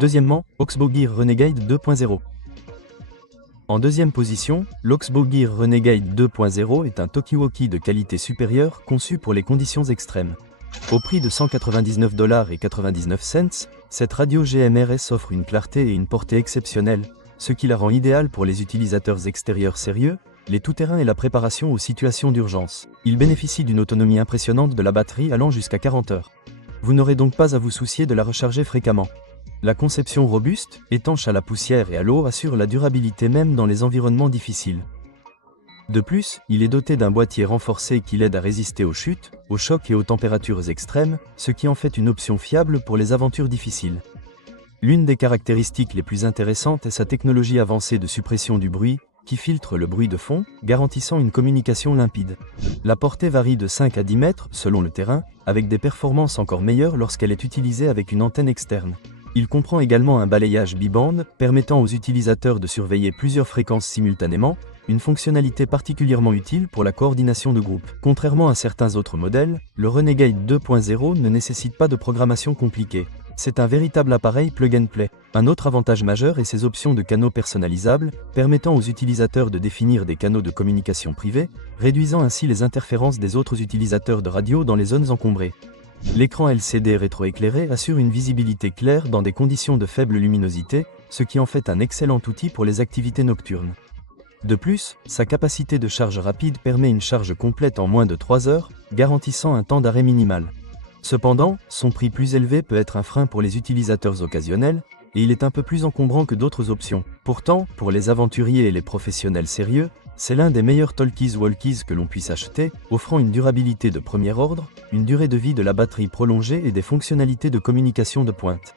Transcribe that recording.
Deuxièmement, Oxbow Gear Renegade 2.0. En deuxième position, l'Oxbow Gear Renegade 2.0 est un talkie-walkie de qualité supérieure conçu pour les conditions extrêmes. Au prix de $199,99, cette radio GMRS offre une clarté et une portée exceptionnelles, ce qui la rend idéale pour les utilisateurs extérieurs sérieux, les tout-terrains et la préparation aux situations d'urgence. Il bénéficie d'une autonomie impressionnante de la batterie allant jusqu'à 40 heures. Vous n'aurez donc pas à vous soucier de la recharger fréquemment. La conception robuste, étanche à la poussière et à l'eau assure la durabilité même dans les environnements difficiles. De plus, il est doté d'un boîtier renforcé qui l'aide à résister aux chutes, aux chocs et aux températures extrêmes, ce qui en fait une option fiable pour les aventures difficiles. L'une des caractéristiques les plus intéressantes est sa technologie avancée de suppression du bruit, qui filtre le bruit de fond, garantissant une communication limpide. La portée varie de 5 à 10 mètres selon le terrain, avec des performances encore meilleures lorsqu'elle est utilisée avec une antenne externe. Il comprend également un balayage bibande, permettant aux utilisateurs de surveiller plusieurs fréquences simultanément, une fonctionnalité particulièrement utile pour la coordination de groupe. Contrairement à certains autres modèles, le Renegade 2.0 ne nécessite pas de programmation compliquée. C'est un véritable appareil plug-and-play. Un autre avantage majeur est ses options de canaux personnalisables, permettant aux utilisateurs de définir des canaux de communication privés, réduisant ainsi les interférences des autres utilisateurs de radio dans les zones encombrées. L'écran LCD rétroéclairé assure une visibilité claire dans des conditions de faible luminosité, ce qui en fait un excellent outil pour les activités nocturnes. De plus, sa capacité de charge rapide permet une charge complète en moins de 3 heures, garantissant un temps d'arrêt minimal. Cependant, son prix plus élevé peut être un frein pour les utilisateurs occasionnels, et il est un peu plus encombrant que d'autres options. Pourtant, pour les aventuriers et les professionnels sérieux, c'est l'un des meilleurs talkies-walkies que l'on puisse acheter, offrant une durabilité de premier ordre, une durée de vie de la batterie prolongée et des fonctionnalités de communication de pointe.